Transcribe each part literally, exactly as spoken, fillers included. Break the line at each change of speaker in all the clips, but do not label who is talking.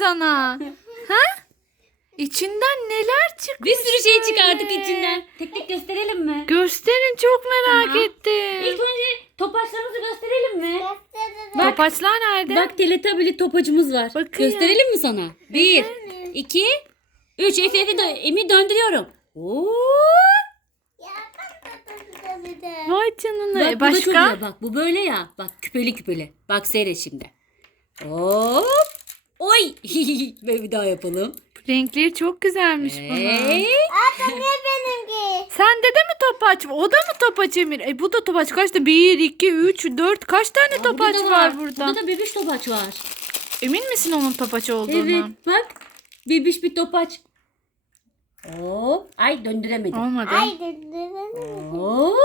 sana? Ha? İçinden neler çıkmış?
Bir sürü şey
böyle?
çıkardık içinden. Tek tek gösterelim mi?
Gösterin, çok merak
Tamam.
ettim.
İlk önce topaçlarımızı gösterelim mi?
Gösterelim.
Topaçlar nerede?
Bak Teletubbies topacımız var.
Bakayım.
Gösterelim mi sana? Bir, iki, üç. Efe Efe dö- Emir döndürüyorum. Oo.
Ya ben de de.
Vay canına.
Bak bu da çok
Başka?
güzel. Bak bu böyle ya. Bak küpeli küpeli. Bak seyret şimdi. Hop. Oy. Ve bir daha yapalım.
Renkleri çok güzelmiş bunun.
Ee,
Aa niye benimki?
Sende de mi topaç? O da mı topaç Emir? E bu da topaç. Kaçta? bir, iki, üç, dört. Kaç tane
aa,
topaç
burada da
var burada?
Burada da bebiş topaç var.
Emin misin onun topaç olduğuna?
Evet bak. Bebiş bir topaç. Hop. Ay döndüremedim.
Olmadı.
Ay dedim.
Hop.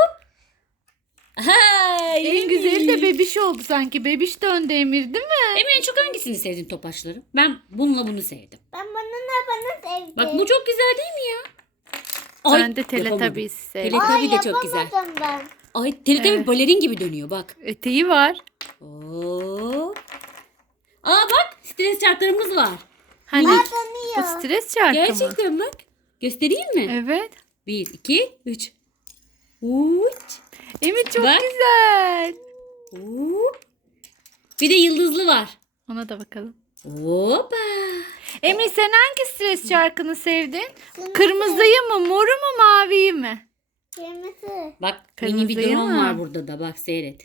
Hay,
En güzeli de bebiş oldu sanki. Bebiş döndü Emir, değil mi?
Emir en çok hangisini sevdin topaçları? Ben bununla bunu sevdim.
Ben bununla bana sevdim.
Bak bu çok güzel değil mi ya?
Ben de
yapamadım.
Teletubbies sevdim.
Teletubbies
Ay,
de çok güzel.
yapamadım ben.
Ay Teletubbies
Evet.
balerin gibi dönüyor bak.
Eteği var.
Hop. Aa bak stres çarklarımız var.
Hani
Aa
o
dönüyor.
stres çarkı mı?
Gerçekten bak. Göstereyim mi?
Evet.
Bir, iki, üç. Uç.
Emir çok
Bak.
güzel.
Hop. Bir de yıldızlı var.
Ona da bakalım.
Hoppa.
Emir sen hangi stres çarkını sevdin? Kırmızıyı mı, moru mu, maviyi mi?
Kırmızı.
Bak mini bir
Kırmızıyı
drone
mı?
var burada da bak seyret.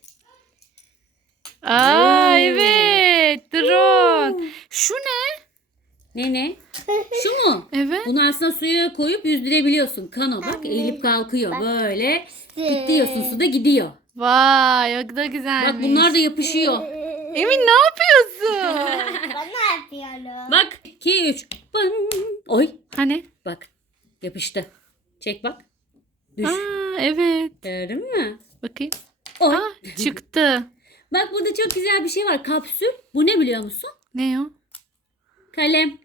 Aa
Oo.
evet. Drone. Şu ne?
Ne ne? Şu mu?
Evet.
Bunu aslında suya koyup yüzdürebiliyorsun. Kano bak eğilip kalkıyor. Böyle kilitliyorsun suda gidiyor.
Vay o da güzelmiş.
Bak bunlar da yapışıyor.
Emin ne yapıyorsun?
Ben ne yapıyorum?
Bak iki üç. Bın. Oy.
Hani?
Bak yapıştı. Çek bak. Düş.
Aa evet.
Gördün mü?
Bakayım.
Oy.
Aa çıktı.
Bak burada çok güzel bir şey var. Kapsül. Bu ne biliyor musun?
Ne o?
Kalem.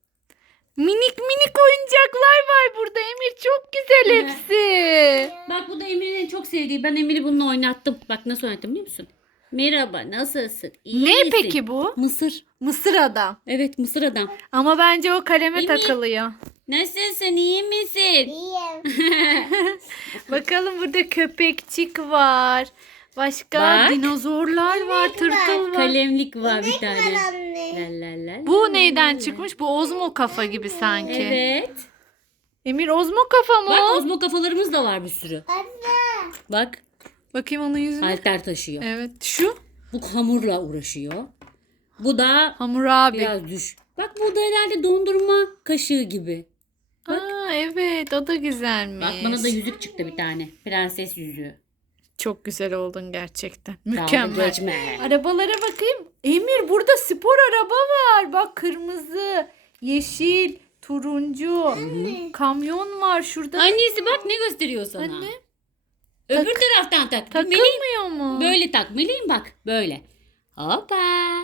Minik minik oyuncaklar var burada Emir. Çok güzel hepsi.
Bak bu da Emir'in en çok sevdiği. Ben Emir'i bununla oynattım. Bak nasıl oynattım biliyor musun? Merhaba nasılsın? İyi
Ne
misin?
peki bu?
Mısır.
Mısır adam.
Evet mısır adam.
Ama bence o kaleme
Emir.
takılıyor.
Nasılsın iyi misin?
İyiyim.
Bakalım burada köpekçik var. Başka
Bak.
dinozorlar var, tırtıl var.
Kalemlik var bir tane.
Ben
La
anne.
la la la
Bu
la
neyden
la.
çıkmış? Bu Ozmo kafa gibi sanki.
Evet.
Emir Ozmo kafa mı
Bak
o?
ozmo kafalarımız da var bir sürü.
Anne.
Bak
Bakayım onun yüzüne.
halter taşıyor.
Evet şu.
Bu hamurla uğraşıyor. Bu da
Hamurabi.
biraz düş. Bak bu da herhalde dondurma kaşığı gibi.
Aa evet o da güzelmiş.
Bak bana da yüzük çıktı bir tane. Prenses yüzüğü.
Çok güzel oldun gerçekten.
Dalga
Mükemmel.
geçme.
Arabalara bakayım. Emir burada spor araba var. Bak kırmızı, yeşil, turuncu. Kamyon var şurada.
Annesi bak ne gösteriyor sana.
Anne.
Öbür taraftan tak. Meleğim.
Takılmıyor mu?
Böyle tak. Meleğim bak. Böyle. Hoppa.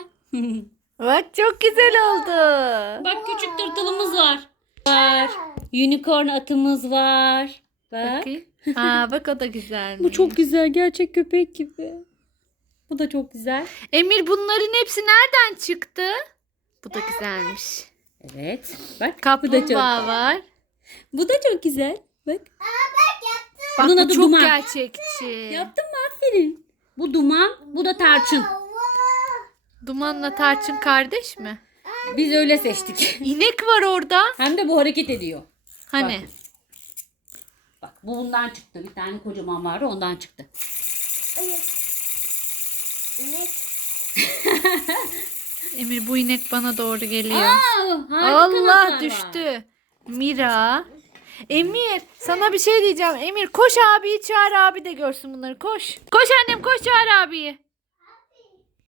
Bak çok güzel oldu.
Bak küçük tırtılımız var. Var. Unicorn atımız var. Bak.
Bakayım. Aa bak o da güzelmiş.
Bu çok güzel. Gerçek köpek gibi. Bu da çok güzel.
Emir bunların hepsi nereden çıktı? Bu da güzelmiş.
Evet. Bak. Bu da
Kaplumbağa
çok.
var.
Bu da çok güzel. Bak.
Bak
Bunun
bu
adı
çok
Duman.
gerçekçi.
Yaptın mı? Aferin. Bu duman. Bu da tarçın.
Dumanla tarçın kardeş mi?
Biz öyle seçtik.
İnek var orada.
Hem de bu hareket ediyor.
Hani?
Bak bu bundan çıktı. Bir tane kocaman vardı ondan çıktı.
Ne?
Emir bu inek bana doğru geliyor.
Aa, harika
Allah
kanatlar var.
düştü. Mira. Emir sana bir şey diyeceğim. Emir koş abiyi çağır abi de görsün bunları koş. Koş annem koş çağır abiyi.